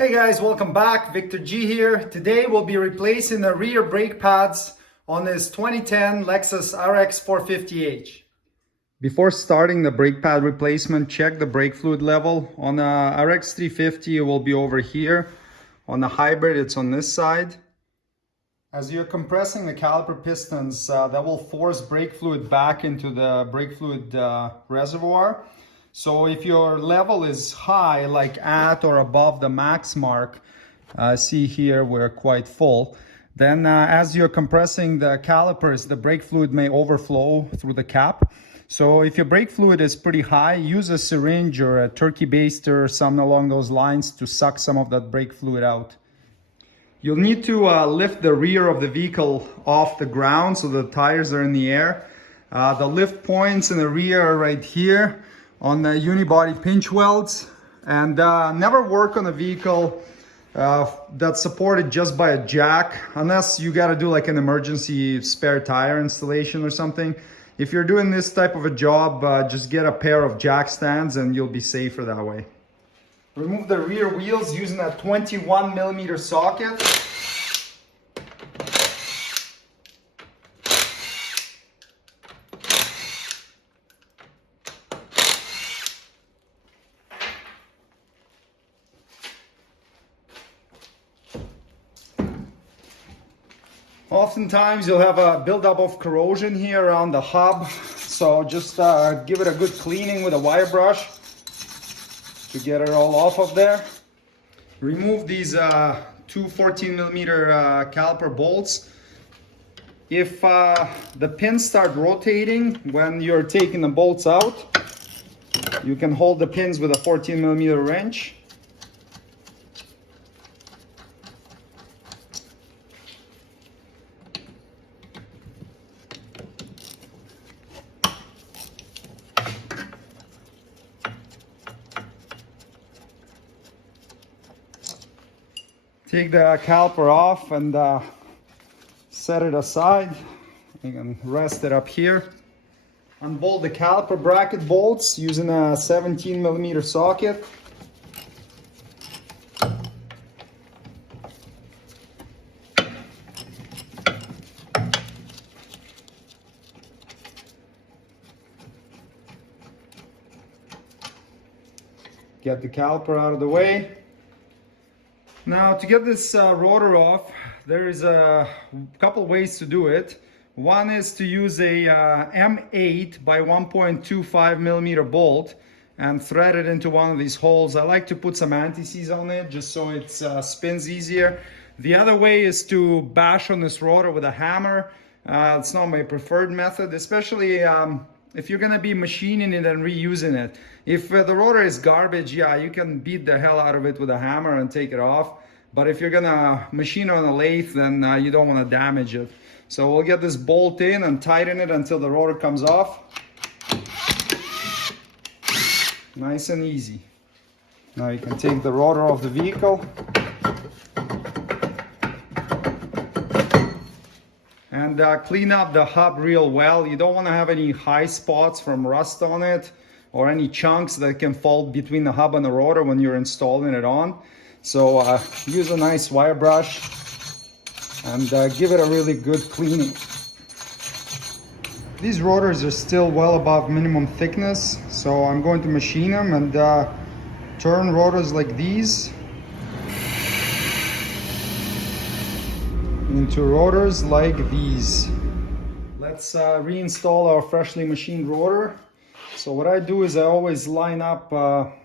Hey guys, welcome back. Victor G here. Today we'll be replacing the rear brake pads on this 2010 Lexus RX450h. Before starting the brake pad replacement, check the brake fluid level. On the RX350 it will be over here. On the hybrid it's on this side. As you're compressing the caliper pistons, that will force brake fluid back into the brake fluid reservoir. So if your level is high, like at or above the max mark, see here we're quite full, then as you're compressing the calipers, the brake fluid may overflow through the cap. So if your brake fluid is pretty high, use a syringe or a turkey baster or something along those lines to suck some of that brake fluid out. You'll need to lift the rear of the vehicle off the ground so the tires are in the air. The lift points in the rear are right here on the unibody pinch welds, and never work on a vehicle that's supported just by a jack unless you got to do like an emergency spare tire installation or something. If you're doing this type of a job, just get a pair of jack stands and you'll be safer that way. Remove the rear wheels using a 21mm socket. Oftentimes you'll have a buildup of corrosion here around the hub, so just give it a good cleaning with a wire brush to get it all off of there. Remove these two 14mm caliper bolts. If the pins start rotating when you're taking the bolts out, you can hold the pins with a 14mm wrench. Take the caliper off and set it aside. You can rest it up here. Unbolt the caliper bracket bolts using a 17mm socket. Get the caliper out of the way. Now, to get this rotor off, there is a couple ways to do it. One is to use a M8 by 1.25mm bolt and thread it into one of these holes. I like to put some anti-seize on it just so it spins easier. The other way is to bash on this rotor with a hammer. It's not my preferred method, especially if you're gonna be machining it and reusing it. If the rotor is garbage, yeah, you can beat the hell out of it with a hammer and take it off. But if you're gonna machine on a lathe, then you don't wanna damage it. So we'll get this bolt in and tighten it until the rotor comes off. Nice and easy. Now you can take the rotor off the vehicle. And clean up the hub real well. You don't want to have any high spots from rust on it or any chunks that can fall between the hub and the rotor when you're installing it on. So use a nice wire brush and give it a really good cleaning. These rotors are still well above minimum thickness, so I'm going to machine them and turn rotors like these into rotors like these. Let's reinstall our freshly machined rotor. So what I do is I always line up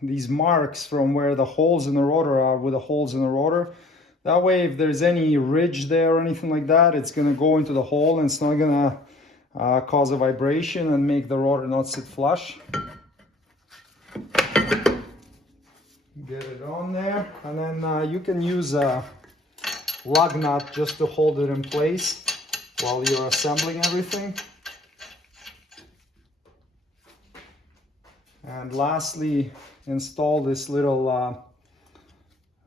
these marks from where the holes in the rotor are with the holes in the rotor. That way, if there's any ridge there or anything like that, it's going to go into the hole and it's not going to cause a vibration and make the rotor not sit flush. Get it on there, and then you can use a lug nut just to hold it in place while you're assembling everything. And lastly, install this little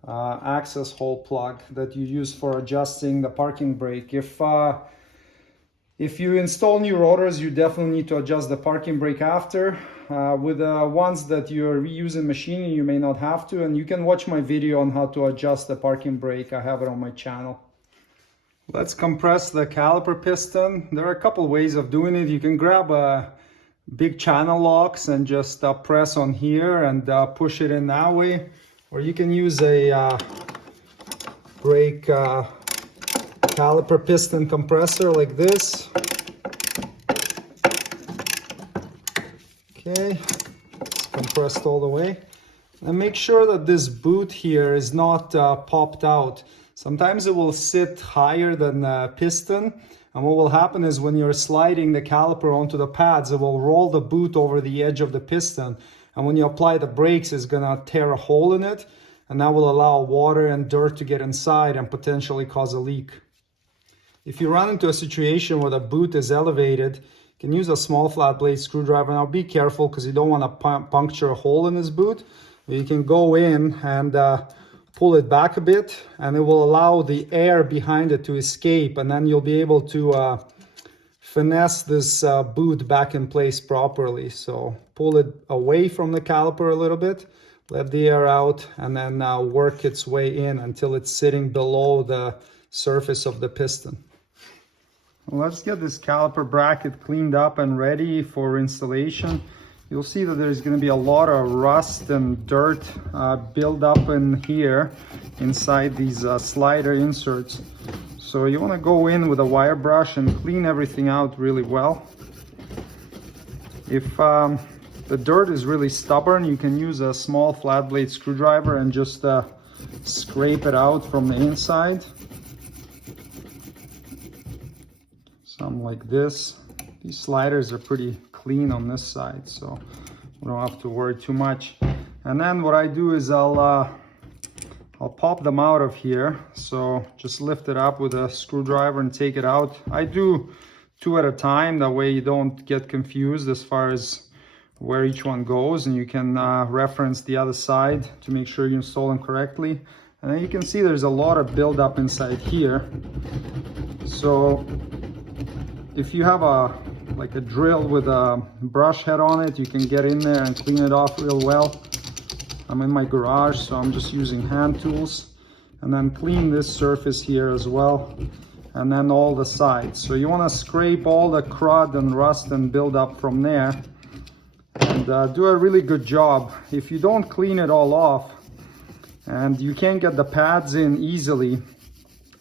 access hole plug that you use for adjusting the parking brake. If you install new rotors, you definitely need to adjust the parking brake after. With the ones that you're reusing machining, you may not have to, and you can watch my video on how to adjust the parking brake. I have it on my channel. Let's compress the caliper piston. There are a couple ways of doing it. You can grab a big channel locks and just press on here and push it in that way, or you can use a brake caliper piston compressor like this. Okay, it's compressed all the way. And make sure that this boot here is not popped out. Sometimes it will sit higher than the piston, and what will happen is when you're sliding the caliper onto the pads, it will roll the boot over the edge of the piston, and when you apply the brakes, it's gonna tear a hole in it, and that will allow water and dirt to get inside and potentially cause a leak. If you run into a situation where the boot is elevated, you can use a small flat blade screwdriver. Now be careful because you don't want to puncture a hole in this boot. You can go in and pull it back a bit, and it will allow the air behind it to escape, and then you'll be able to finesse this boot back in place properly. So pull it away from the caliper a little bit, let the air out, and then work its way in until it's sitting below the surface of the piston. Let's get this caliper bracket cleaned up and ready for installation. You'll see that there's going to be a lot of rust and dirt build up in here inside these slider inserts. So you want to go in with a wire brush and clean everything out really well. If the dirt is really stubborn, you can use a small flat blade screwdriver and just scrape it out from the inside. Something like this. These sliders are pretty clean on this side, so we don't have to worry too much. And then what I do is I'll pop them out of here. So just lift it up with a screwdriver and take it out. I do 2 at a time, that way you don't get confused as far as where each one goes, and you can reference the other side to make sure you install them correctly. And then you can see there's a lot of buildup inside here. So if you have like a drill with a brush head on it, you can get in there and clean it off real well. I'm in my garage, so I'm just using hand tools. And then clean this surface here as well, and then all the sides. So you want to scrape all the crud and rust and build up from there, and do a really good job. If you don't clean it all off and you can't get the pads in easily,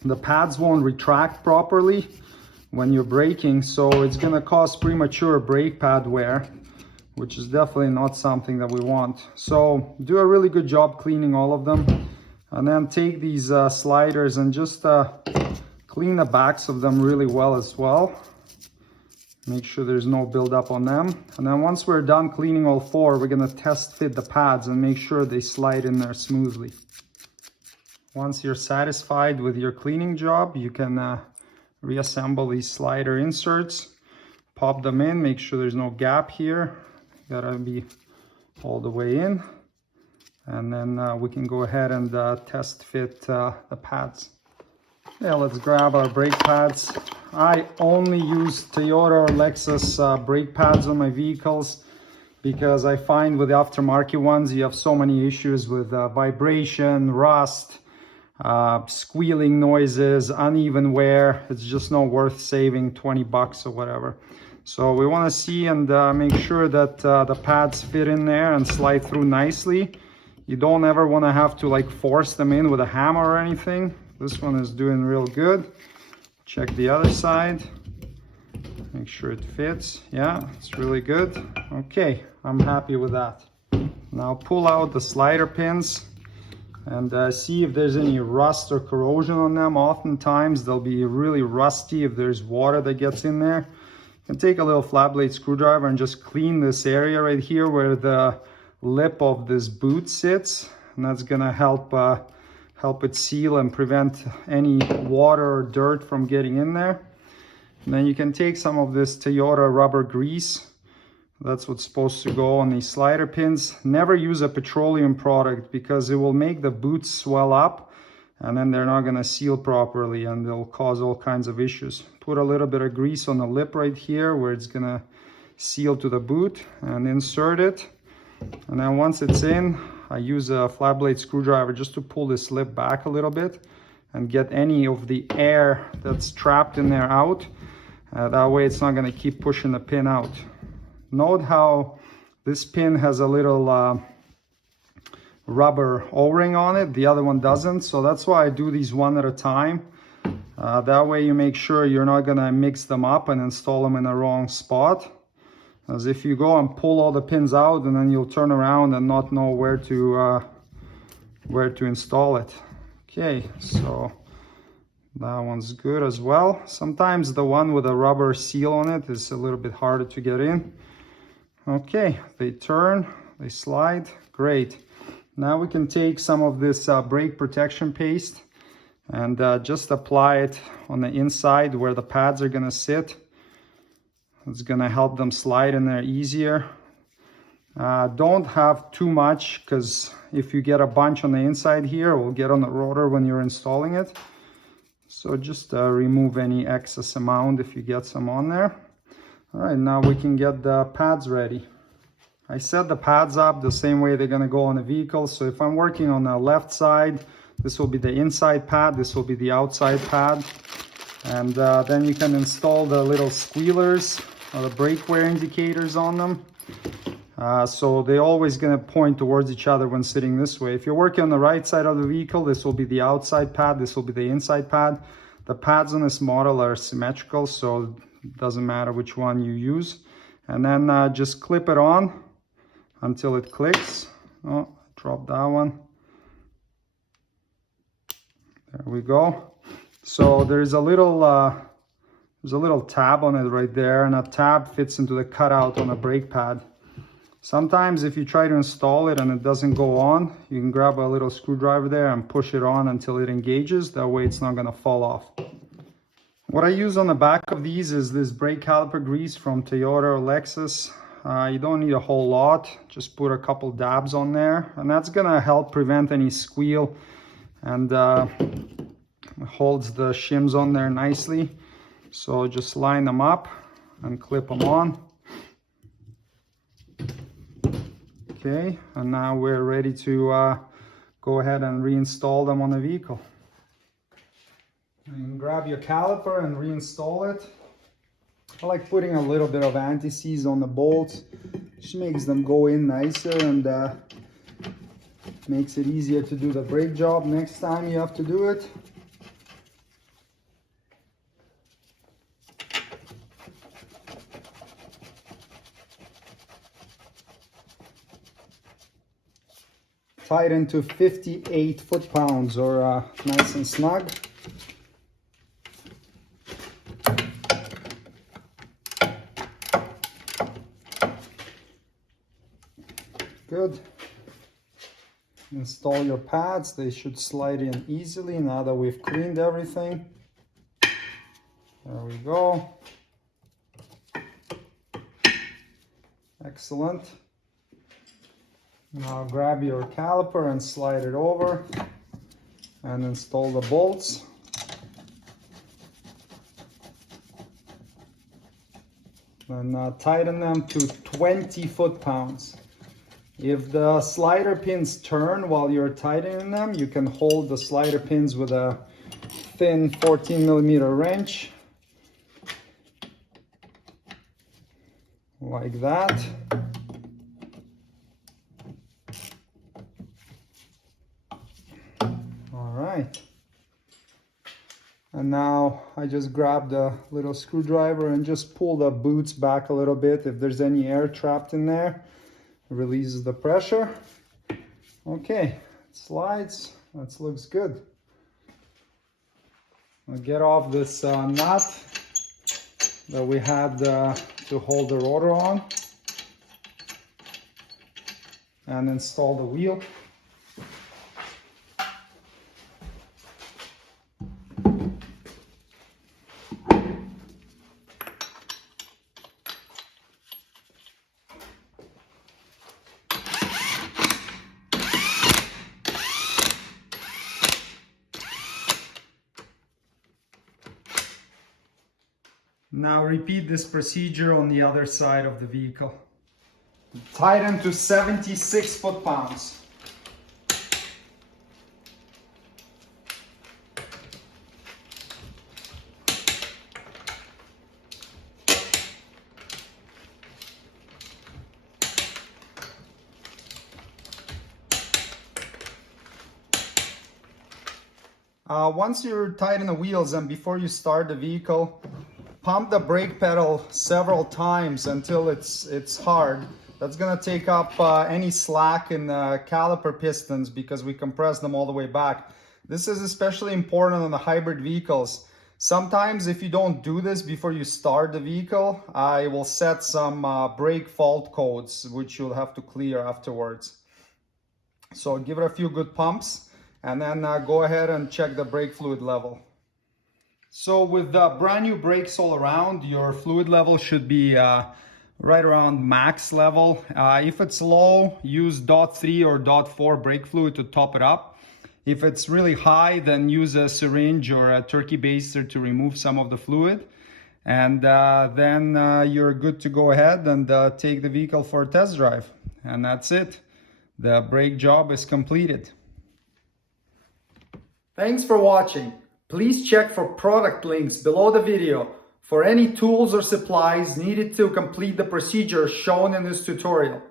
the pads won't retract properly when you're braking, so it's going to cause premature brake pad wear, which is definitely not something that we want. So do a really good job cleaning all of them, and then take these sliders and just clean the backs of them really well as well. Make sure there's no buildup on them. And then once we're done cleaning all 4, we're going to test fit the pads and make sure they slide in there smoothly. Once you're satisfied with your cleaning job, you can reassemble these slider inserts, pop them in, make sure there's no gap here. Gotta be all the way in, and then we can go ahead and test fit the pads. Yeah, let's grab our brake pads. I only use Toyota or Lexus brake pads on my vehicles because I find with the aftermarket ones you have so many issues with vibration, rust, squealing noises, uneven wear. It's just not worth saving 20 bucks or whatever. So we want to see and make sure that the pads fit in there and slide through nicely. You don't ever want to have to like force them in with a hammer or anything. This one is doing real good. Check the other side, make sure it fits. Yeah, it's really good. Okay, I'm happy with that. Now pull out the slider pins and see if there's any rust or corrosion on them. Oftentimes they'll be really rusty if there's water that gets in there. You can take a little flat blade screwdriver and just clean this area right here where the lip of this boot sits, and that's gonna help it seal and prevent any water or dirt from getting in there. And then you can take some of this Toyota rubber grease. That's what's supposed to go on these slider pins. Never use a petroleum product because it will make the boots swell up, and then they're not going to seal properly and they'll cause all kinds of issues. Put a little bit of grease on the lip right here where it's going to seal to the boot and insert it. And then once it's in, I use a flat blade screwdriver just to pull this lip back a little bit and get any of the air that's trapped in there out. That way it's not going to keep pushing the pin out. Note how this pin has a little rubber O-ring on it, the other one doesn't, so that's why I do these one at a time. That way you make sure you're not going to mix them up and install them in the wrong spot. As if you go and pull all the pins out and then you'll turn around and not know where to install it. Okay, so that one's good as well. Sometimes the one with a rubber seal on it is a little bit harder to get in. Okay, they turn, they slide, great. Now we can take some of this brake protection paste and just apply it on the inside where the pads are going to sit. It's going to help them slide in there easier. Don't have too much, because if you get a bunch on the inside here, it will get on the rotor when you're installing it. So just remove any excess amount if you get some on there. All right, now we can get the pads ready. I set the pads up the same way they're going to go on the vehicle. So if I'm working on the left side, this will be the inside pad, this will be the outside pad. And then you can install the little squealers or the brake wear indicators on them. So they're always going to point towards each other when sitting this way. If you're working on the right side of the vehicle, this will be the outside pad, this will be the inside pad. The pads on this model are symmetrical, so it doesn't matter which one you use. And then just clip it on until it clicks. Oh, drop that one. There we go. So there's a little tab on it right there, and that tab fits into the cutout on the brake pad. Sometimes if you try to install it and it doesn't go on, you can grab a little screwdriver there and push it on until it engages. That way it's not going to fall off. What I use on the back of these is this brake caliper grease from Toyota or Lexus. You don't need a whole lot, just put a couple dabs on there, and that's going to help prevent any squeal and holds the shims on there nicely. So just line them up and clip them on. Okay, and now we're ready to go ahead and reinstall them on the vehicle. You can grab your caliper and reinstall it. I like putting a little bit of anti-seize on the bolts. Just makes them go in nicer and makes it easier to do the brake job next time you have to do it. Tighten to 58 foot-pounds or nice and snug. Good. Install your pads. They should slide in easily now that we've cleaned everything. There we go. Excellent. Now grab your caliper and slide it over and install the bolts. And tighten them to 20 foot-pounds. If the slider pins turn while you're tightening them, you can hold the slider pins with a thin 14mm wrench. Like that. Alright. And now I just grabbed a little screwdriver and just pull the boots back a little bit. If there's any air trapped in there, it releases the pressure. Okay, it slides. That looks good. I'll get off this nut that we had to hold the rotor on and install the wheel. Now repeat this procedure on the other side of the vehicle. Tighten to 76 foot-pounds. Once you tighten the wheels and before you start the vehicle, pump the brake pedal several times until it's hard. That's gonna take up any slack in the caliper pistons because we compress them all the way back. This is especially important on the hybrid vehicles. Sometimes if you don't do this before you start the vehicle, it will set some brake fault codes, which you'll have to clear afterwards. So give it a few good pumps and then go ahead and check the brake fluid level. So with brand new brakes all around, your fluid level should be right around max level. If it's low, use .3 or .4 brake fluid to top it up. If it's really high, then use a syringe or a turkey baster to remove some of the fluid. And then you're good to go ahead and take the vehicle for a test drive. And that's it. The brake job is completed. Thanks for watching. Please check for product links below the video for any tools or supplies needed to complete the procedure shown in this tutorial.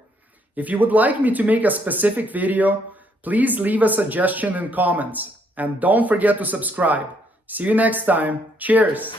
If you would like me to make a specific video, please leave a suggestion in comments. And don't forget to subscribe. See you next time. Cheers!